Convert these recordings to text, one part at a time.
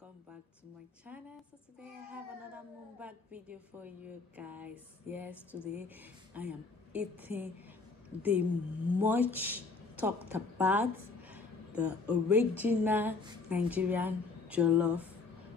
welcome back to my channel. So today I have another Mukbang video for you guys. Yes, today I am eating the much talked about, the original Nigerian jollof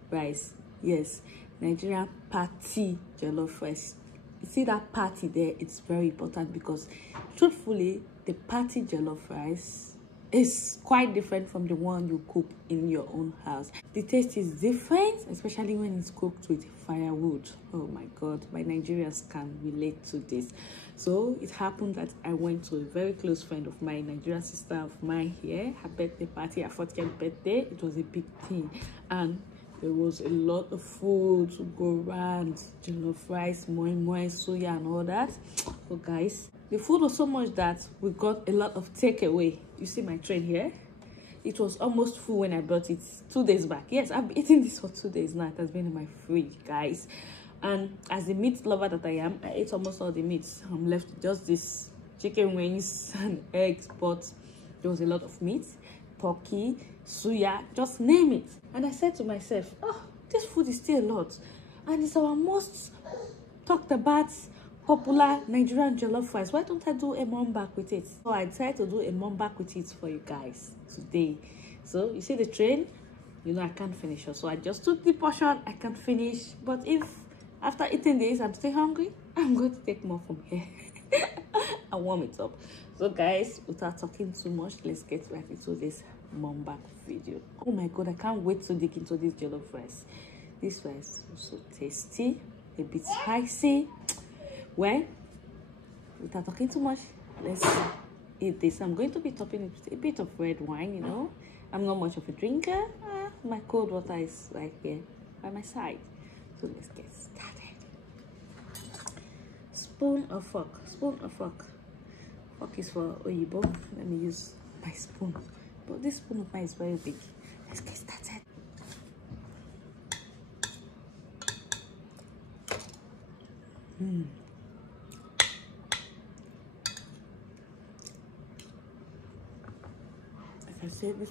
rice. Yes, Nigerian party jollof rice. You see that party there? It's very important because truthfully the party jollof rice is quite different from the one you cook in your own house. The taste is different, especially when it's cooked with firewood. Oh my god, my Nigerians can relate to this. So it happened that I went to a very close friend of mine, Nigerian sister of mine here, her birthday party, her 40th birthday. It was a big thing and there was a lot of food to go around, jollof rice, moi, soya and all that. So guys, the food was so much that we got a lot of takeaway. You see my tray here? It was almost full when I brought it 2 days back. Yes, I've been eating this for 2 days now. It has been in my fridge, guys. And as a meat lover that I am, I ate almost all the meats. I'm left with just this chicken wings and eggs, but there was a lot of meat, turkey, suya, just name it. And I said to myself, oh, this food is still a lot. And it's our most talked about popular Nigerian jollof rice. Why don't I do a mukbang with it? So I decided to do a mukbang with it for you guys today. So you see the train, you know I can't finish her, so I just took the portion I can finish. But if after eating this I'm still hungry, I'm going to take more from here and warm it up. So guys, without talking too much, let's get right into this mukbang video. Oh my god, I can't wait to dig into this jollof rice. This rice is so tasty, a bit spicy. Well, without talking too much, let's eat this. I'm going to be topping it with a bit of red wine, you know. I'm not much of a drinker. My cold water is right here by my side. So let's get started. Spoon or fork? Spoon or fork? Fork is for Oyibo. Let me use my spoon. But this spoon of mine is very big. Let's get started. I say this.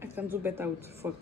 I can do better with fork.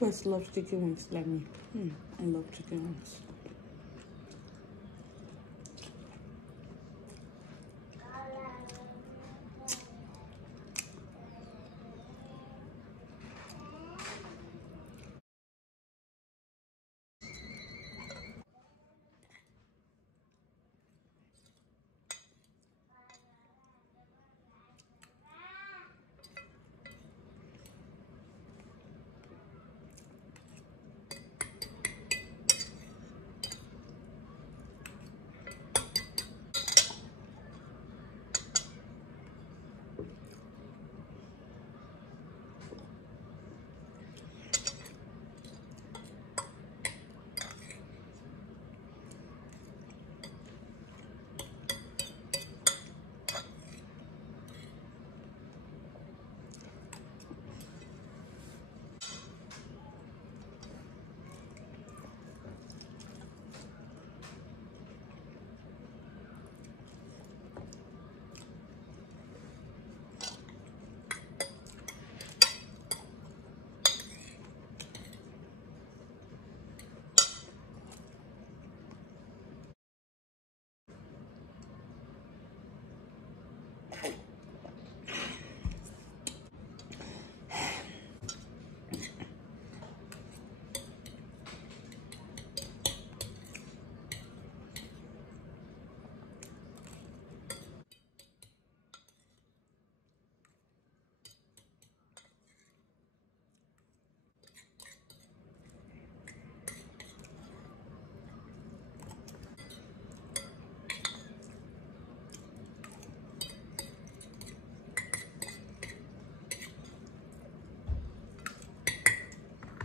Who else loves chicken wings like me? I love chicken wings.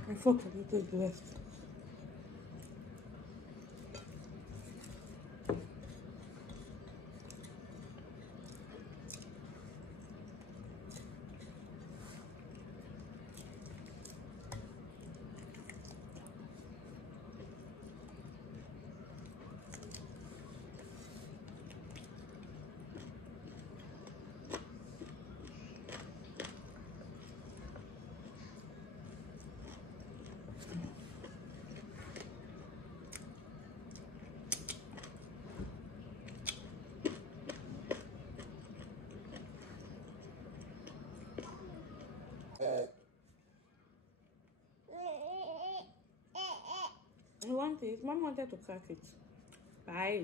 I fork a little bit left. I want it. Mom wanted to crack it. Bye.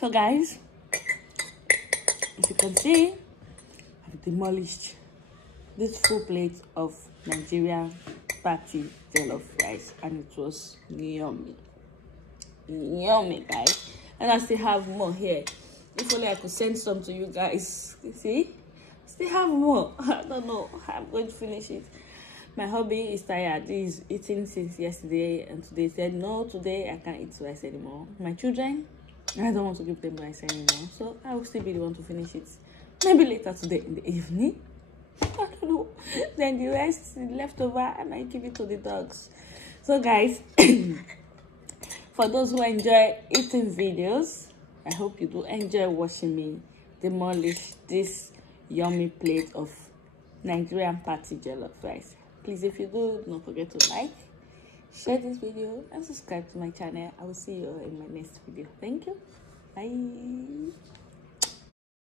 So guys, as you can see, I've demolished this full plate of Nigerian party jollof rice, and it was yummy, yummy guys. And I still have more here. If only I could send some to you guys. You see, still have more. I don't know, I'm going to finish it. My hobby is tired. He's eating since yesterday, and today said no, today I can't eat rice anymore. My children, I don't want to give them rice anymore, so I will still be the one to finish it. Maybe later today in the evening. I don't know. Then the rest left over, and I give it to the dogs. So guys, for those who enjoy eating videos, I hope you do enjoy watching me demolish this yummy plate of Nigerian party jollof rice. Please, if you do, don't forget to like, share this video, and subscribe to my channel. I will see you in my next video. Thank you. Bye.